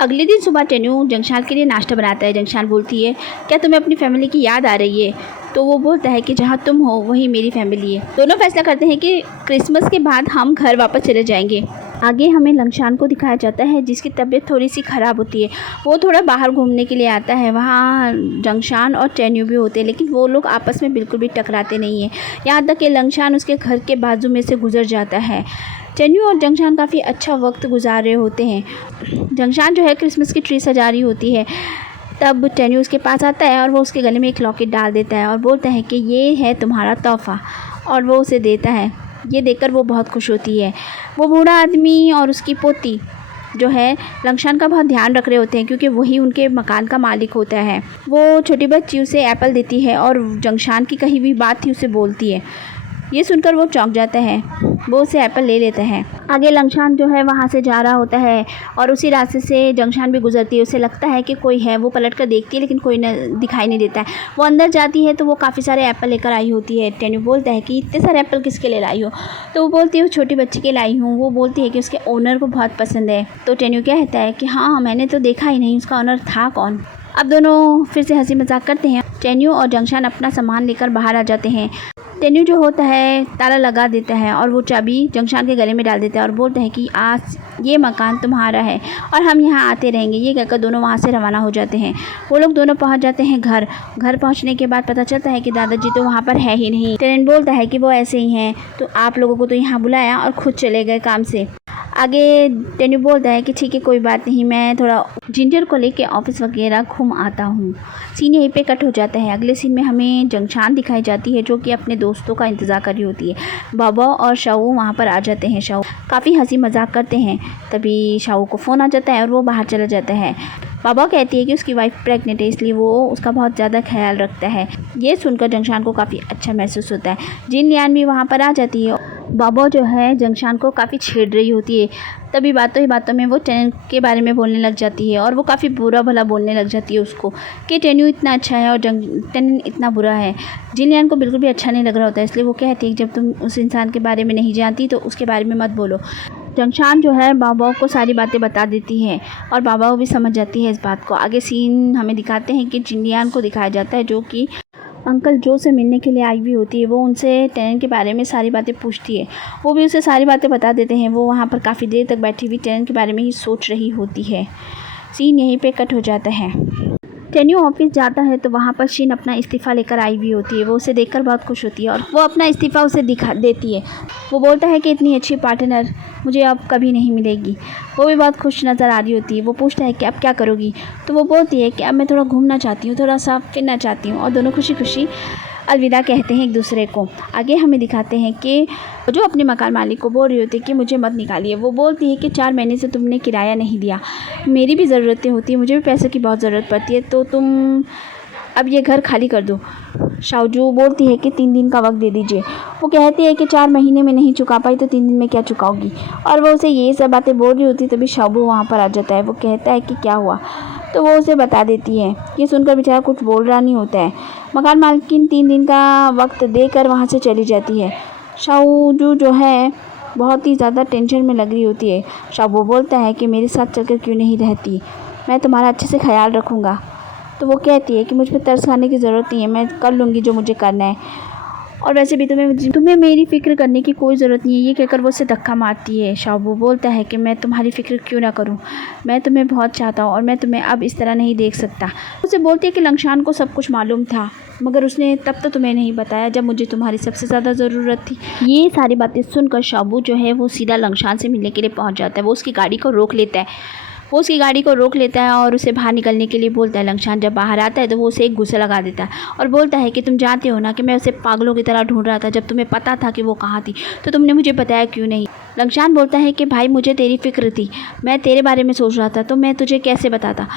अगले दिन सुबह टेन्यू जंगशान के लिए नाश्ता बनाता है। जंगशान बोलती है, क्या तुम्हें अपनी फैमिली की याद आ रही है? तो वो बोलता है कि जहाँ तुम हो वही मेरी फैमिली है। दोनों फैसला करते हैं कि क्रिसमस के बाद हम घर वापस चले जाएंगे। आगे हमें लंगशान को दिखाया जाता है जिसकी तबीयत थोड़ी सी ख़राब होती है। वो थोड़ा बाहर घूमने के लिए आता है। वहाँ जंगशान और टेन्यू भी होते हैं, लेकिन वो लोग आपस में बिल्कुल भी टकराते नहीं हैं। यहाँ तक कि लंगशान उसके घर के बाजू में से गुजर जाता है। टेन्यू और जंगशान काफ़ी अच्छा वक्त गुजार रहे होते हैं। जंगशान जो है क्रिसमस की ट्री सजा रही होती है। तब टेन्यू उसके पास आता है और वो उसके गले में एक लॉकेट डाल देता है और बोलता है कि ये है तुम्हारा तोहफ़ा, और वो उसे देता है। ये देखकर वो बहुत खुश होती है। वो बूढ़ा आदमी और उसकी पोती जो है लंगशान का बहुत ध्यान रख रहे होते हैं, क्योंकि वही उनके मकान का मालिक होता है। वो छोटी बच्ची उसे एप्पल देती है और जंगशान की कही हुई बात थी उसे बोलती है। ये सुनकर वो चौंक जाता है। वो उसे एप्पल ले लेता है। आगे लंगशान जो है वहाँ से जा रहा होता है और उसी रास्ते से जंगशान भी गुजरती है। उसे लगता है कि कोई है। वो पलट कर देखती है लेकिन कोई दिखाई नहीं देता है। वो अंदर जाती है तो वो काफ़ी सारे एप्पल लेकर आई होती है। टेन्यू बोलता है कि इतने सारे एप्पल किसके लिए लाई हो? तो वो बोलती है छोटी बच्ची के लाई हूँ। वो बोलती है कि उसके ओनर को बहुत पसंद है। तो टेन्यू कहता है कि हाँ, मैंने तो देखा ही नहीं, उसका ओनर था कौन? अब दोनों फिर से हंसी मजाक करते हैं। टेन्यू और जंगशान अपना सामान लेकर बाहर आ जाते हैं। टेन्यू जो होता है ताला लगा देता है और वो चाबी जंगशान के गले में डाल देता है और बोलता है कि आज ये मकान तुम्हारा है और हम यहाँ आते रहेंगे। ये कहकर दोनों वहाँ से रवाना हो जाते हैं। वो लोग दोनों पहुँच जाते हैं घर। घर पहुँचने के बाद पता चलता है कि दादाजी तो वहाँ पर है ही नहीं। टेनेंट बोलता है कि वो ऐसे ही हैं, तो आप लोगों को तो यहाँ बुलाया और खुद चले गए काम से। आगे टेन्यू बोलता है कि ठीक है, कोई बात नहीं, मैं थोड़ा जिंजर को लेके ऑफिस वगैरह घूम आता हूँ। सीन यहीं पे कट हो जाता है। अगले सीन में हमें जंगशान दिखाई जाती है जो कि अपने दोस्तों का इंतज़ार कर रही होती है। बाबा और शाऊ वहाँ पर आ जाते हैं। शाऊ काफ़ी हंसी मजाक करते हैं। तभी शाऊ को फ़ोन आ जाता है और वो बाहर चला जाता है। बाबा कहती है कि उसकी वाइफ प्रेग्नेंट है, इसलिए वो उसका बहुत ज़्यादा ख्याल रखता है। ये सुनकर जंगशान को काफ़ी अच्छा महसूस होता है। जिन लियान भी वहाँ पर आ जाती है। बाबा जो है जंगशान को काफ़ी छेड़ रही होती है। तभी बातों ही बातों में वो टेन्यू के बारे में बोलने लग जाती है और वो काफ़ी बुरा भला बोलने लग जाती है उसको कि टेन्यू इतना अच्छा है और टेन्यू इतना बुरा है। जिनलियान को बिल्कुल भी अच्छा नहीं लग रहा होता है, इसलिए वो कहती है कि जब तुम उस इंसान के बारे में नहीं जानती तो उसके बारे में मत बोलो। जंगशान जो है बाबा को सारी बातें बता देती है और बाबा भी समझ जाती है इस बात को। आगे सीन हमें दिखाते हैं कि जिनलियान को दिखाया जाता है जो कि अंकल जो से मिलने के लिए आई हुई होती है। वो उनसे टेनेंट के बारे में सारी बातें पूछती है। वो भी उसे सारी बातें बता देते हैं। वो वहाँ पर काफ़ी देर तक बैठी हुई टेनेंट के बारे में ही सोच रही होती है। सीन यहीं पे कट हो जाता है। टेन्यू ऑफिस जाता है तो वहाँ पर शीन अपना इस्तीफ़ा लेकर आई हुई होती है। वो उसे देखकर बहुत खुश होती है और वो अपना इस्तीफ़ा उसे दिखा देती है। वो बोलता है कि इतनी अच्छी पार्टनर मुझे अब कभी नहीं मिलेगी। वो भी बहुत खुश नज़र आ रही होती है। वो पूछता है कि अब क्या करोगी? तो वो बोलती है कि अब मैं थोड़ा घूमना चाहती हूँ, थोड़ा सा फिरना चाहती हूँ। और दोनों खुशी खुशी अलविदा कहते हैं एक दूसरे को। आगे हमें दिखाते हैं कि जो अपने मकान मालिक को बोल रही होती है कि मुझे मत निकालिए। वो बोलती है कि 4 महीने से तुमने किराया नहीं दिया, मेरी भी ज़रूरतें होती हैं, मुझे भी पैसे की बहुत ज़रूरत पड़ती है, तो तुम अब ये घर खाली कर दो। शाओजू बोलती है कि 3 दिन का वक्त दे दीजिए। वो कहती है कि 4 महीने में नहीं चुका पाई तो 3 दिन में क्या चुकाओगी? और वो उसे ये सब बातें बोल रही होती तभी शाओबू वहाँ पर आ जाता है। वो कहता है कि क्या हुआ, तो वो उसे बता देती है। ये सुनकर बेचारा कुछ बोल रहा नहीं होता है। मकान मालकिन 3 दिन का वक्त देकर वहाँ से चली जाती है। शाओजू जो है बहुत ही ज़्यादा टेंशन में लग रही होती है। शाओबू बोलता है कि मेरे साथ चलकर क्यों नहीं रहती, मैं तुम्हारा अच्छे से ख्याल रखूँगा। तो वो कहती है कि मुझ पर तरस खाने की ज़रूरत नहीं है, मैं कर लूँगी जो मुझे करना है, और वैसे भी तुम्हें मेरी फ़िक्र करने की कोई ज़रूरत नहीं है। ये कहकर वो उसे धक्का मारती है। शाओबू बोलता है कि मैं तुम्हारी फ़िक्र क्यों ना करूं, मैं तुम्हें बहुत चाहता हूं और मैं तुम्हें अब इस तरह नहीं देख सकता। उसे बोलती है कि लंगशान को सब कुछ मालूम था, मगर उसने तब तो तुम्हें नहीं बताया जब मुझे तुम्हारी सबसे ज़्यादा ज़रूरत थी। ये सारी बातें सुनकर शाओबू जो है वो सीधा लंगशान से मिलने के लिए पहुँच जाता है। वो उसकी गाड़ी को रोक लेता है। और उसे बाहर निकलने के लिए बोलता है। लंगशान जब बाहर आता है तो वो उसे एक गुस्सा लगा देता है और बोलता है कि तुम जानते हो ना कि मैं उसे पागलों की तरह ढूंढ रहा था, जब तुम्हें पता था कि वो कहाँ थी तो तुमने मुझे बताया क्यों नहीं? लंगशान बोलता है कि भाई मुझे तेरी फ़िक्र थी, मैं तेरे बारे में सोच रहा था, तो मैं तुझे कैसे बताता।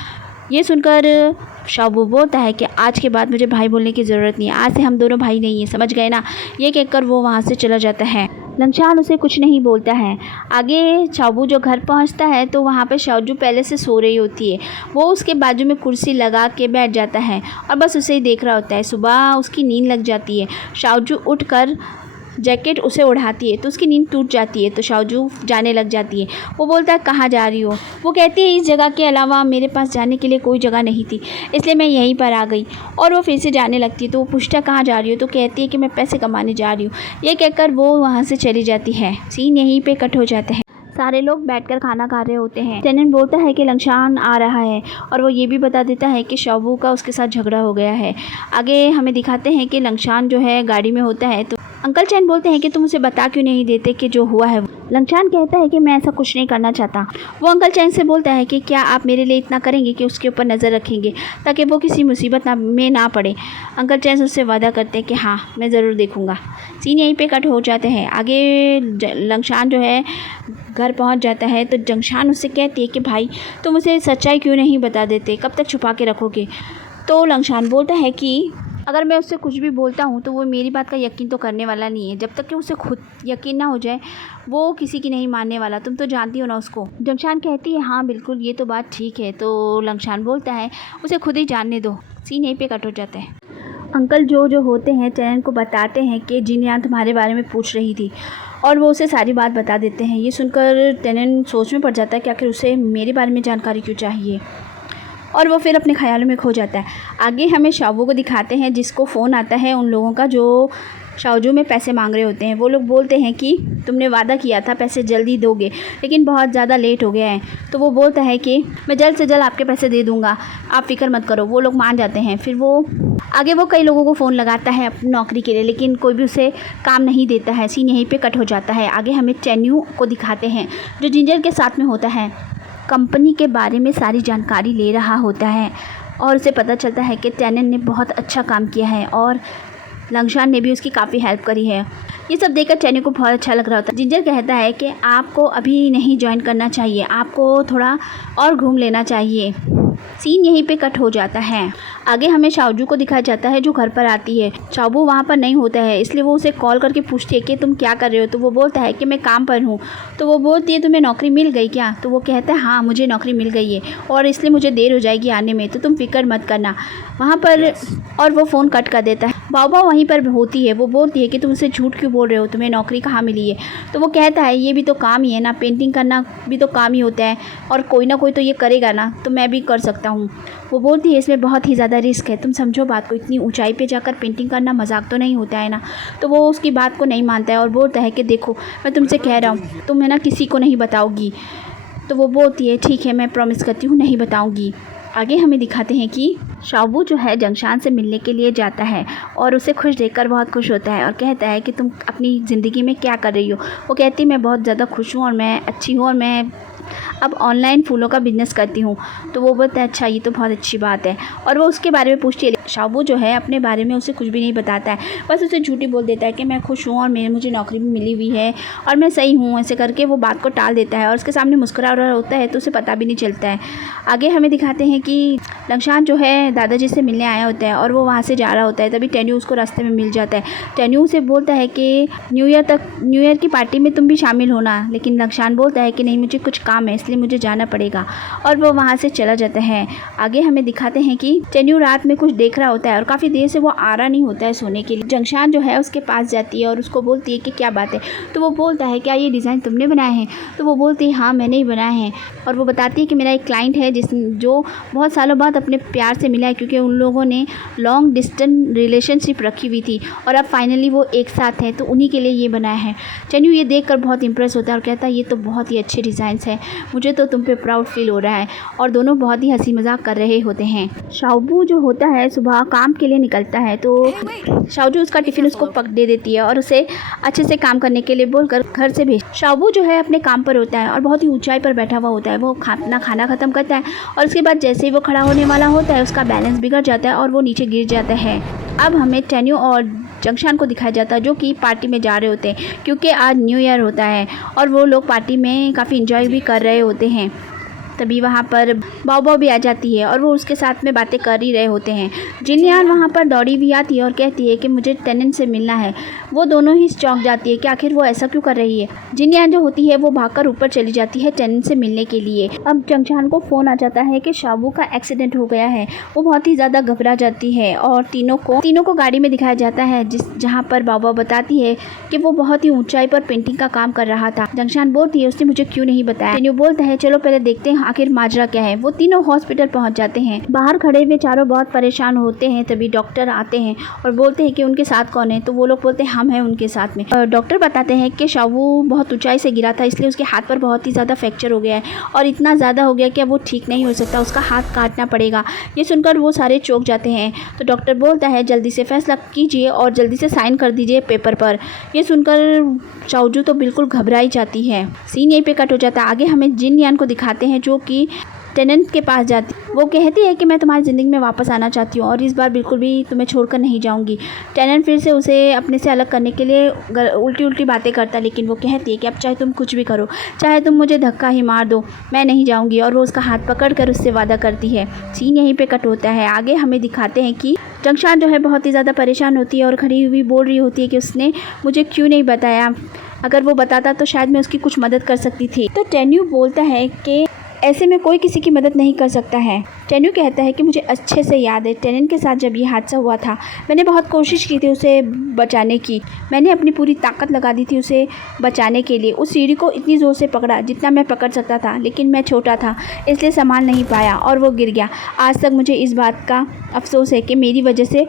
ये सुनकर शाओबू बोलता है कि आज के बाद मुझे भाई बोलने की ज़रूरत नहीं है, आज से हम दोनों भाई नहीं हैं, समझ गए ना? ये कहकर वो वहाँ से चला जाता है। लंगशान उसे कुछ नहीं बोलता है। आगे शाओबू जो घर पहुंचता है तो वहाँ पे शाओजू पहले से सो रही होती है। वो उसके बाजू में कुर्सी लगा के बैठ जाता है और बस उसे ही देख रहा होता है। सुबह उसकी नींद लग जाती है। शाओजू उठकर जैकेट उसे उड़ाती है तो उसकी नींद टूट जाती है। तो शाओजू जाने लग जाती है। वो बोलता है कहाँ जा रही हो? वो कहती है इस जगह के अलावा मेरे पास जाने के लिए कोई जगह नहीं थी, इसलिए मैं यहीं पर आ गई। और वो फिर से जाने लगती है। तो वो पूछता है कहाँ जा रही हो? तो कहती है कि मैं पैसे कमाने जा रही हूँ। ये कहकर वो वहाँ से चली जाती है। सीन यहीं पे कट हो जाता है। सारे लोग बैठकर खाना खा रहे होते हैं। टेनेंट बोलता है कि लंगशान आ रहा है और वो ये भी बता देता है कि शाओबू का उसके साथ झगड़ा हो गया है। आगे हमें दिखाते हैं कि लंगशान जो है गाड़ी में होता है। तो अंकल चैन बोलते हैं कि तुम उसे बता क्यों नहीं देते कि जो हुआ है। लंगशान कहता है कि मैं ऐसा कुछ नहीं करना चाहता। वो अंकल चैन से बोलता है कि क्या आप मेरे लिए इतना करेंगे कि उसके ऊपर नज़र रखेंगे ताकि वो किसी मुसीबत में ना पड़े। अंकल चैन उससे वादा करते हैं कि हाँ मैं ज़रूर देखूँगा। सीन यहीं पे कट हो जाते हैं। आगे लंगशान जो है घर पहुंच जाता है। तो जंगशान उससे कहती है कि भाई तुम उसे सच्चाई क्यों नहीं बता देते, कब तक छुपा के रखोगे? तो लंगशान बोलता है कि अगर मैं उससे कुछ भी बोलता हूँ तो वो मेरी बात का यकीन तो करने वाला नहीं है। जब तक कि उसे खुद यकीन ना हो जाए वो किसी की नहीं मानने वाला। तुम तो जानती हो ना उसको। जंगशान कहती है हाँ बिल्कुल ये तो बात ठीक है। तो लंगशान बोलता है उसे खुद ही जानने दो। सीन यहीं पे कट हो जाता है। अंकल जो होते हैं टेनेंट को बताते हैं कि जिनिया तुम्हारे बारे में पूछ रही थी और वो उसे सारी बात बता देते हैं। ये सुनकर टेनेंट सोच में पड़ जाता है कि आखिर उसे मेरे बारे में जानकारी क्यों चाहिए, और वो फिर अपने ख्यालों में खो जाता है। आगे हमें शाओबू को दिखाते हैं जिसको फ़ोन आता है उन लोगों का जो शाओजू में पैसे मांग रहे होते हैं। वो लोग बोलते हैं कि तुमने वादा किया था पैसे जल्दी दोगे लेकिन बहुत ज़्यादा लेट हो गया है। तो वो बोलता है कि मैं जल्द से जल्द आपके पैसे दे दूँगा, आप फ़िक्र मत करो। वो लोग मान जाते हैं। फिर वो कई लोगों को फ़ोन लगाता है अपनी नौकरी के लिए लेकिन कोई भी उसे काम नहीं देता है। सीन यहीं पे कट हो जाता है। आगे हमें टेन्यू को दिखाते हैं जो जिंजर के साथ में होता है। कंपनी के बारे में सारी जानकारी ले रहा होता है और उसे पता चलता है कि टेनेंट ने बहुत अच्छा काम किया है और लंगशान ने भी उसकी काफ़ी हेल्प करी है। ये सब देखकर टेन्यू को बहुत अच्छा लग रहा होता है। जिंजर कहता है कि आपको अभी नहीं ज्वाइन करना चाहिए, आपको थोड़ा और घूम लेना चाहिए। सीन यहीं पे कट हो जाता है। आगे हमें शाओजू को दिखाया जाता है जो घर पर आती है। शाओबू वहाँ पर नहीं होता है इसलिए वो उसे कॉल करके पूछती है कि तुम क्या कर रहे हो। तो वो बोलता है कि मैं काम पर हूँ। तो वो बोलती है तुम्हें नौकरी मिल गई क्या? तो वो कहता है हाँ मुझे नौकरी मिल गई है और इसलिए मुझे देर हो जाएगी आने में, तो तुम फिक्र मत करना वहाँ पर। और वो फ़ोन कट कर देता है। बाबा वहीं पर होती है। वो बोलती है कि तुम उसे झूठ क्यों बोल रहे हो, तुम्हें नौकरी कहाँ मिली है? तो वो कहता है ये भी तो काम ही है ना, पेंटिंग करना भी तो काम ही होता है और कोई ना कोई तो ये करेगा ना, तो मैं भी कर सकता हूँ। वो बोलती है इसमें बहुत ही ज़्यादा रिस्क है, तुम समझो बात को, इतनी ऊंचाई पे जाकर पेंटिंग करना मजाक तो नहीं होता है ना। तो वो उसकी बात को नहीं मानता है और बोलता है कि देखो मैं तुमसे कह रहा हूँ तुम है ना किसी को नहीं बताओगी। तो वो बोलती है ठीक है मैं प्रॉमिस करती हूँ नहीं बताऊँगी। आगे हमें दिखाते हैं कि शाओबू जो है जंगशान से मिलने के लिए जाता है और उसे खुश देखकर बहुत खुश होता है और कहता है कि तुम अपनी ज़िंदगी में क्या कर रही हो। वो कहती है मैं बहुत ज़्यादा खुश हूँ और मैं अच्छी हूँ और मैं अब ऑनलाइन फूलों का बिज़नेस करती हूँ। तो वो बोलता है अच्छा ये तो बहुत अच्छी बात है और वो उसके बारे में पूछती है। शाओबू जो है अपने बारे में उसे कुछ भी नहीं बताता है, बस उसे झूठी बोल देता है कि मैं खुश हूँ और मुझे नौकरी भी मिली हुई है और मैं सही हूँ। ऐसे करके वो बात को टाल देता है और उसके सामने मुस्कुरा रहा होता है तो उसे पता भी नहीं चलता है। आगे हमें दिखाते हैं कि लंगशान जो है दादाजी से मिलने आया होता है और वो वहाँ से जा रहा होता है। तभी टेन्यू उसको रास्ते में मिल जाता है। टेन्यू उसे बोलता है कि न्यू ईयर की पार्टी में तुम भी शामिल होना, लेकिन लंगशान बोलता है कि नहीं मुझे कुछ काम है इसलिए मुझे जाना पड़ेगा और वो वहाँ से चला जाता है। आगे हमें दिखाते हैं कि टेन्यू रात में कुछ देख रहा होता है और काफ़ी देर से वो आ रहा नहीं होता है सोने के लिए। जंगशान जो है उसके पास जाती है और उसको बोलती है कि क्या बात है। तो वो बोलता है क्या ये डिज़ाइन तुमने बनाए हैं? तो वो बोलती है हाँ मैंने ही बनाए हैं। और वो बताती है कि मेरा एक क्लाइंट है जो बहुत सालों बाद अपने प्यार से मिला है क्योंकि उन लोगों ने लॉन्ग डिस्टेंस रिलेशनशिप रखी हुई थी और अब फाइनली वो एक साथ हैं, तो उन्हीं के लिए ये बनाया है। टेन्यू ये देखकर बहुत इंप्रेस होता है और कहता है ये तो बहुत ही अच्छे डिज़ाइंस हैं, मुझे तो तुम पे प्राउड फील हो रहा है। और दोनों बहुत ही हंसी मजाक कर रहे होते हैं। शाओबू जो होता है सुबह काम के लिए निकलता है तो शाओजू उसका टिफ़िन उसको पक दे देती है और उसे अच्छे से काम करने के लिए बोलकर घर से भेज। शाओबू जो है अपने काम पर होता है और बहुत ही ऊंचाई पर बैठा हुआ होता है। वो अपना खाना ख़त्म करता है और उसके बाद जैसे ही वो खड़ा होने वाला होता है उसका बैलेंस बिगड़ जाता है और वो नीचे गिर जाता है। अब हमें टेन्यू और जंगशान को दिखाया जाता है जो कि पार्टी में जा रहे होते हैं क्योंकि आज न्यू ईयर होता है और वो लोग पार्टी में काफ़ी इंजॉय भी कर रहे होते हैं। तभी वहाँ पर बाओ भी आ जाती है और वो उसके साथ में बातें कर ही रहे होते हैं। जिनयान वहाँ पर दौड़ी भी आती है और कहती है कि मुझे टेनेंट से मिलना है। वो दोनों ही चौंक जाती है कि आखिर वो ऐसा क्यों कर रही है। जिनयान जो होती है वो भागकर ऊपर चली जाती है टेनेंट से मिलने के लिए। अब जंगशान को फ़ोन आ जाता है कि शाबू का एक्सीडेंट हो गया है। वो बहुत ही ज़्यादा घबरा जाती है और तीनों को गाड़ी में दिखाया जाता है जहाँ पर बाबा बताती है कि वो बहुत ही ऊंचाई पर पेंटिंग का काम कर रहा था। जंगशान बोलती है उसने मुझे क्यों नहीं बताया। टेन्यू बोलता है चलो पहले देखते हैं आखिर माजरा क्या है। वो तीनों हॉस्पिटल पहुंच जाते हैं। बाहर खड़े हुए चारों बहुत परेशान होते हैं। तभी डॉक्टर आते हैं और बोलते हैं कि उनके साथ कौन है। तो वो लोग बोलते हैं हम हैं उनके साथ में। डॉक्टर बताते हैं कि शाबू बहुत ऊंचाई से गिरा था, इसलिए उसके हाथ पर बहुत ही ज़्यादा फ्रैक्चर हो गया है और इतना ज़्यादा हो गया कि अब वो ठीक नहीं हो सकता, उसका हाथ काटना पड़ेगा। ये सुनकर वो सारे चौंक जाते हैं। तो डॉक्टर बोलता है जल्दी से फैसला कीजिए और जल्दी से साइन कर दीजिए पेपर पर। ये सुनकर शाओजू तो बिल्कुल घबराई जाती है। सीन यहीं पे कट हो जाता है। आगे हमें जिनयान को दिखाते हैं जो कि टेनेंट के पास जाती। वो कहती है कि मैं तुम्हारी ज़िंदगी में वापस आना चाहती हूँ और इस बार बिल्कुल भी तुम्हें छोड़कर नहीं जाऊँगी। टेनेंट फिर से उसे अपने से अलग करने के लिए उल्टी बातें करता है, लेकिन वो कहती है कि अब चाहे तुम कुछ भी करो, चाहे तुम मुझे धक्का ही मार दो, मैं नहीं जाऊँगी। और वो उसका हाथ पकड़कर उससे वादा करती है। सीन यहीं पर कट होता है। आगे हमें दिखाते हैं कि जंगशान जो है बहुत ही ज़्यादा परेशान होती है और खड़ी हुई बोल रही होती है कि उसने मुझे क्यों नहीं बताया, अगर वो बताता तो शायद मैं उसकी कुछ मदद कर सकती थी। तो टेन्यू बोलता है कि ऐसे में कोई किसी की मदद नहीं कर सकता है। टेन्यू कहता है कि मुझे अच्छे से याद है टेनेंट के साथ जब ये हादसा हुआ था, मैंने बहुत कोशिश की थी उसे बचाने की। मैंने अपनी पूरी ताकत लगा दी थी उसे बचाने के लिए। उस सीढ़ी को इतनी ज़ोर से पकड़ा जितना मैं पकड़ सकता था, लेकिन मैं छोटा था इसलिए संभाल नहीं पाया और वो गिर गया। आज तक मुझे इस बात का अफसोस है कि मेरी वजह से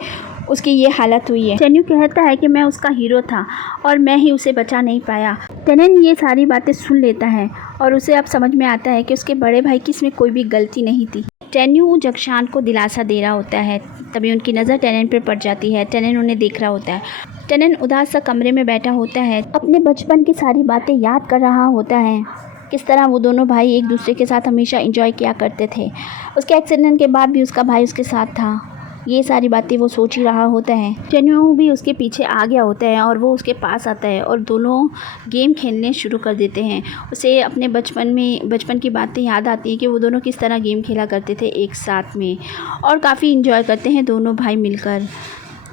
उसकी ये हालत हुई है। टेन्यू कहता है कि मैं उसका हीरो था और मैं ही उसे बचा नहीं पाया। टेनेंट ये सारी बातें सुन लेता है और उसे अब समझ में आता है कि उसके बड़े भाई की इसमें कोई भी गलती नहीं थी। टेन्यू जंगशान को दिलासा दे रहा होता है, तभी उनकी नज़र टेनेंट पर पड़ जाती है। टेनेंट उन्हें देख रहा होता है। टेनेंट उदास सा कमरे में बैठा होता है, अपने बचपन की सारी बातें याद कर रहा होता है, किस तरह वो दोनों भाई एक दूसरे के साथ हमेशा एंजॉय किया करते थे। उसके एक्सीडेंट के बाद भी उसका भाई उसके साथ था। ये सारी बातें वो सोच ही रहा होता है। टेन्यू भी उसके पीछे आ गया होता है और वो उसके पास आता है और दोनों गेम खेलने शुरू कर देते हैं। उसे अपने बचपन की बातें याद आती हैं कि वो दोनों किस तरह गेम खेला करते थे एक साथ में, और काफ़ी इंजॉय करते हैं दोनों भाई मिलकर।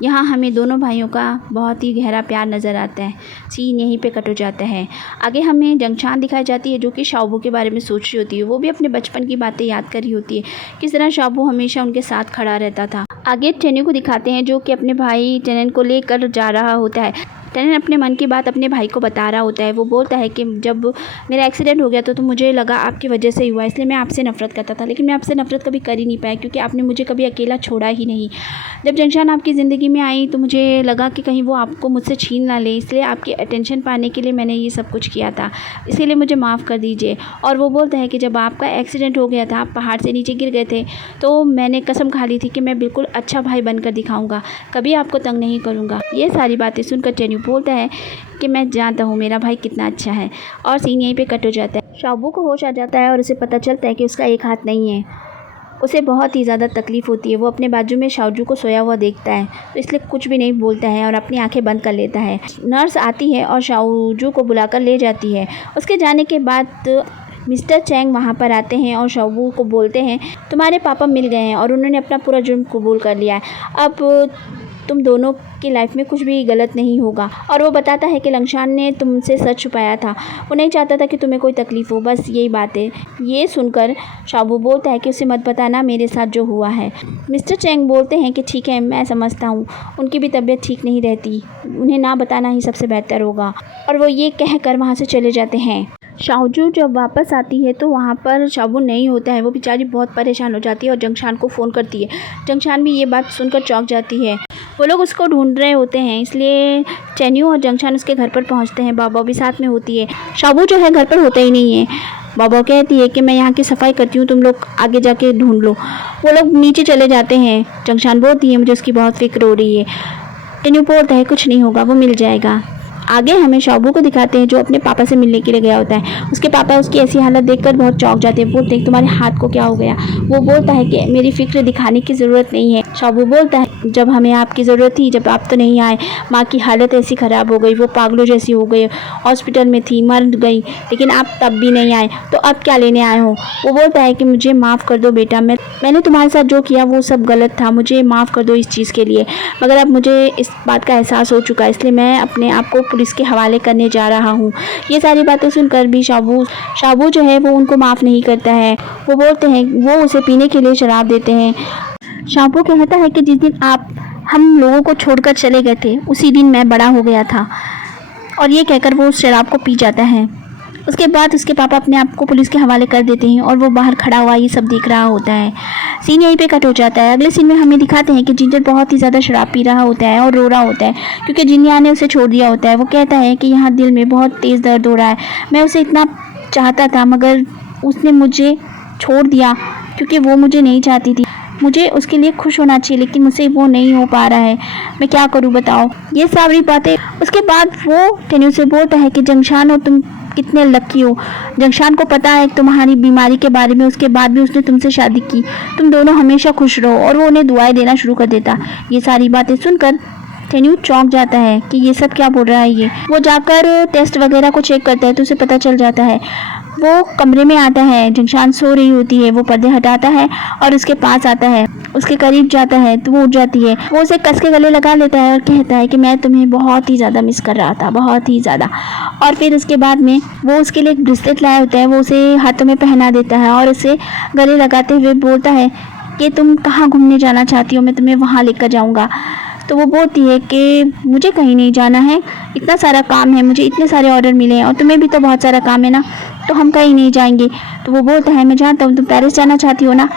यहाँ हमें दोनों भाइयों का बहुत ही गहरा प्यार नज़र आता है। सीन यहीं पे कट हो जाता है। आगे हमें जंगशान दिखाई जाती है जो कि शाओबू के बारे में सोच रही होती है। वो भी अपने बचपन की बातें याद कर रही होती है, किस तरह शाओबू हमेशा उनके साथ खड़ा रहता था। आगे टेन्यू को दिखाते हैं जो कि अपने भाई टेनेंट को लेकर जा रहा होता है। टेनेंट अपने मन की बात अपने भाई को बता रहा होता है। वो बोलता है कि जब मेरा एक्सीडेंट हो गया तो मुझे लगा आपकी वजह से ही हुआ, इसलिए मैं आपसे नफ़रत करता था, लेकिन मैं आपसे नफ़रत कभी कर ही नहीं पाया क्योंकि आपने मुझे कभी अकेला छोड़ा ही नहीं। जब जंगशान आपकी ज़िंदगी में आई तो मुझे लगा कि कहीं वो आपको मुझसे छीन ना ले, इसलिए आपकी अटेंशन पाने के लिए मैंने ये सब कुछ किया था, इसीलिए मुझे माफ़ कर दीजिए। और वो बोलता है कि जब आपका एक्सीडेंट हो गया था, आप पहाड़ से नीचे गिर गए थे, तो मैंने कसम खा ली थी कि मैं बिल्कुल अच्छा भाई बनकर दिखाऊंगा, कभी आपको तंग नहीं करूंगा। ये सारी बातें सुनकर टेन्यू बोलता है कि मैं जानता हूँ मेरा भाई कितना अच्छा है। और सीन यहीं पे कट हो जाता है। शाओबू को होश आ जाता है और उसे पता चलता है कि उसका एक हाथ नहीं है। उसे बहुत ही ज़्यादा तकलीफ़ होती है। वो अपने बाजू में शाओजू को सोया हुआ देखता है तो इसलिए कुछ भी नहीं बोलता है और अपनी आंखें बंद कर लेता है। नर्स आती है और शाओजू को बुलाकर ले जाती है। उसके जाने के बाद मिस्टर चैंग वहाँ पर आते हैं और शाओबू को बोलते हैं तुम्हारे पापा मिल गए हैं और उन्होंने अपना पूरा जुर्म कबूल कर लिया है, अब तुम दोनों की लाइफ में कुछ भी गलत नहीं होगा। और वो बताता है कि लंगशान ने तुमसे सच छुपाया था, वो नहीं चाहता था कि तुम्हें कोई तकलीफ़ हो, बस यही बात है। ये सुनकर शाओबू बोलता है कि उसे मत बताना मेरे साथ जो हुआ है। मिस्टर चैंग बोलते हैं कि ठीक है, मैं समझता हूँ, उनकी भी तबीयत ठीक नहीं रहती, उन्हें ना बताना ही सबसे बेहतर होगा। और वो ये कहकर वहाँ से चले जाते हैं। शाओजू जब वापस आती है तो वहाँ पर शाओबू नहीं होता है। वो बेचारी बहुत परेशान हो जाती है और जंगशान को फ़ोन करती है। जंगशान भी ये बात सुनकर चौंक जाती है। वो लोग उसको ढूंढ रहे होते हैं, इसलिए टेन्यू और जंगशान उसके घर पर पहुँचते हैं। बाबा भी साथ में होती है। शाओबू जो है घर पर होता ही नहीं है। बाबा कहती है कि मैं यहाँ की सफाई करती हूँ, तुम लोग आगे जाके ढूंढ लो। वो लोग नीचे चले जाते हैं। जंगशान बोलती है मुझे उसकी बहुत फिक्र हो रही है। टेन्यू बोलता है कुछ नहीं होगा, वो मिल जाएगा। आगे हमें शाबू को दिखाते हैं जो अपने पापा से मिलने के लिए गया होता है। उसके पापा उसकी ऐसी हालत देखकर बहुत चौंक जाते हैं, बोलते हैं तुम्हारे हाथ को क्या हो गया। वो बोलता है कि मेरी फिक्र दिखाने की ज़रूरत नहीं है। शाबू बोलता है जब हमें आपकी ज़रूरत थी, जब आप तो नहीं आए, माँ की हालत ऐसी ख़राब हो गई, वो पागलों जैसी हो गई, हॉस्पिटल में थी, मर गई, लेकिन आप तब भी नहीं आए, तो अब क्या लेने आए हो। वो बोलता है कि मुझे माफ़ कर दो बेटा, मैंने तुम्हारे साथ जो किया वो सब गलत था, मुझे माफ़ कर दो इस चीज़ के लिए, मगर अब मुझे इस बात का एहसास हो चुका है, इसलिए मैं अपने आप को पुलिस के हवाले करने जा रहा हूँ। ये सारी बातें सुनकर भी शाबू जो है वो उनको माफ़ नहीं करता है। वो बोलते हैं, वो उसे पीने के लिए शराब देते हैं। शाबू कहता है कि जिस दिन आप हम लोगों को छोड़कर चले गए थे उसी दिन मैं बड़ा हो गया था, और ये कहकर वो उस शराब को पी जाता है। उसके बाद उसके पापा अपने आप को पुलिस के हवाले कर देते हैं और वो बाहर खड़ा हुआ ये सब देख रहा होता है। सीन यहीं पे कट हो जाता है। अगले सीन में हमें दिखाते हैं कि जिंजर बहुत ही ज़्यादा शराब पी रहा होता है और रो रहा होता है क्योंकि जिनिया ने उसे छोड़ दिया होता है। वो कहता है कि यहाँ दिल में बहुत तेज़ दर्द हो रहा है, मैं उसे इतना चाहता था मगर उसने मुझे छोड़ दिया क्योंकि वो मुझे नहीं चाहती थी। मुझे उसके लिए खुश होना चाहिए लेकिन मुझसे वो नहीं हो पा रहा है, मैं क्या करूँ बताओ। ये सारी बातें उसके बाद वो टेन्यू से बोलता है कि जंगशान और तुम कितने लकी हो। जंगशान को पता है तुम्हारी बीमारी के बारे में, उसके बाद भी उसने तुमसे शादी की, तुम दोनों हमेशा खुश रहो, और वो उन्हें दुआएं देना शुरू कर देता। ये सारी बातें सुनकर टेन्यू चौंक जाता है कि ये सब क्या बोल रहा है ये। वो जाकर टेस्ट वगैरह को चेक करता है तो उसे पता चल जाता है। वो कमरे में आता है, जंगशान सो रही होती है, वो पर्दे हटाता है और उसके पास आता है, उसके करीब जाता है तो वो उठ जाती है। वो उसे कस के गले लगा लेता है और कहता है कि मैं तुम्हें बहुत ही ज़्यादा मिस कर रहा था, बहुत ही ज़्यादा। और फिर उसके बाद में वो उसके लिए एक ब्रेसलेट लाया होता है, वो उसे हाथों में पहना देता है और उसे गले लगाते हुए बोलता है कि तुम कहाँ घूमने जाना चाहती हो, मैं तुम्हें वहाँ लेकर जाऊँगा। तो वो बोलती है कि मुझे कहीं नहीं जाना है, इतना सारा काम है, मुझे इतने सारे ऑर्डर मिले हैं और तुम्हें भी तो बहुत सारा काम है ना, तो हम कहीं नहीं जाएंगे। तो वो बोलता है मैं जानता हूँ तुम पेरिस जाना चाहती हो ना।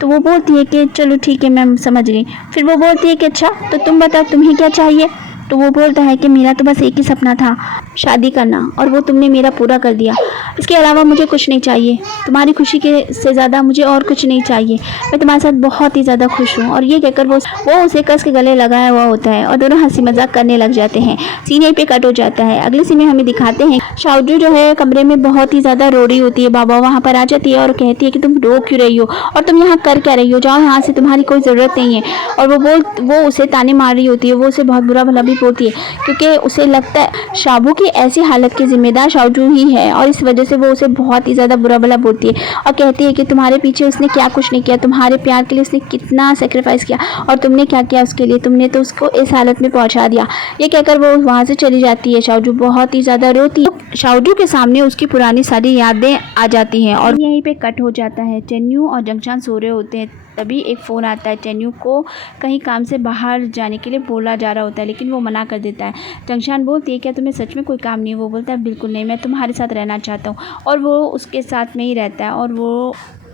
तो वो बोलती है कि चलो ठीक है मैं समझ गई। फिर वो बोलती है कि अच्छा तो तुम बताओ तुम्हें क्या चाहिए। तो वो बोलता है कि मेरा तो बस एक ही सपना था, शादी करना, और वो तुमने मेरा पूरा कर दिया, इसके अलावा मुझे कुछ नहीं चाहिए, तुम्हारी खुशी के से ज़्यादा मुझे और कुछ नहीं चाहिए, मैं तुम्हारे साथ बहुत ही ज़्यादा खुश हूँ। और ये कहकर वो उसे कस के गले लगाया हुआ होता है और दोनों हंसी मजाक करने लग जाते हैं। सीन यहीं पे कट हो जाता है। अगले सीन में हमें दिखाते हैं शाओजू जो है कमरे में बहुत ही ज़्यादा रो रही होती है। बाबा वहाँ पर आ जाती है और कहती है कि तुम रो क्यों रही हो और तुम यहाँ कर क्या रही हो, जाओ यहाँ से, तुम्हारी कोई ज़रूरत नहीं है। और वो उसे ताने मार रही होती है, वो उसे बहुत बुरा भला भी बोलती है क्योंकि उसे लगता है शाबू की ऐसी हालत की जिम्मेदार शाओजू ही है, और इस वजह से वो उसे बहुत ही ज़्यादा बुरा भला बोलती है और कहती है कि तुम्हारे पीछे उसने क्या कुछ नहीं किया, तुम्हारे प्यार के लिए उसने कितना सेक्रीफाइस किया और तुमने क्या किया उसके लिए, तुमने तो उसको इस हालत में पहुंचा दिया। ये कहकर वो वहाँ से चली जाती है। शाओजू बहुत ही ज़्यादा रोती है। शाओजू के सामने उसकी पुरानी सारी यादें आ जाती हैं और यहीं पे कट हो जाता है। टेन्यू और जंगशान सो रहे होते हैं, तभी एक फ़ोन आता है। टेन्यू को कहीं काम से बाहर जाने के लिए बोला जा रहा होता है लेकिन वो मना कर देता है। जंगशान बोलती है क्या तुम्हें सच में कोई काम नहीं है। वो बोलता है बिल्कुल नहीं, मैं तुम्हारे साथ रहना चाहता हूँ, और वो उसके साथ में ही रहता है। और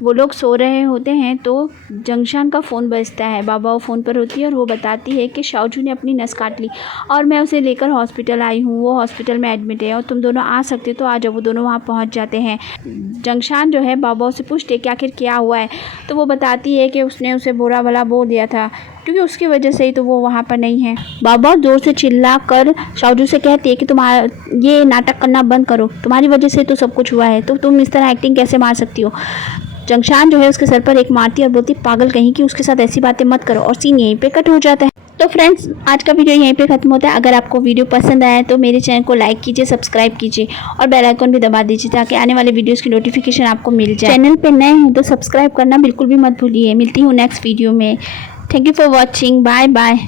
वो लोग सो रहे होते हैं तो जंगशान का फ़ोन बजता है। बाबा वो फ़ोन पर होती है और वो बताती है कि शाओजू ने अपनी नस काट ली और मैं उसे लेकर हॉस्पिटल आई हूँ, वो हॉस्पिटल में एडमिट है और तुम दोनों आ सकते तो आ जाओ। वो दोनों वहाँ पहुँच जाते हैं। जंगशान जो है बाबा से पूछते कि आखिर क्या हुआ है, तो वो बताती है कि उसने उसे बुरा भला बोल दिया था क्योंकि उसकी वजह से ही तो वो वहाँ पर नहीं है। बाबा जोर से चिल्ला कर शाओजू से कहती है कि तुम ये नाटक करना बंद करो, तुम्हारी वजह से तो सब कुछ हुआ है, तो तुम इस तरह एक्टिंग कैसे मार सकती हो। जंगशान जो है उसके सर पर एक मारती है और बोलती पागल कहीं कि उसके साथ ऐसी बातें मत करो, और सीन यहीं पे कट हो जाता है। तो फ्रेंड्स आज का वीडियो यहीं पे ख़त्म होता है। अगर आपको वीडियो पसंद आया तो मेरे चैनल को लाइक कीजिए, सब्सक्राइब कीजिए और बेल आइकन भी दबा दीजिए ताकि आने वाले वीडियोस की नोटिफिकेशन आपको मिल जाए। चैनल पे नए हैं तो सब्सक्राइब करना बिल्कुल भी मत भूलिए। मिलती हूँ नेक्स्ट वीडियो में। Thank you for watching, bye bye.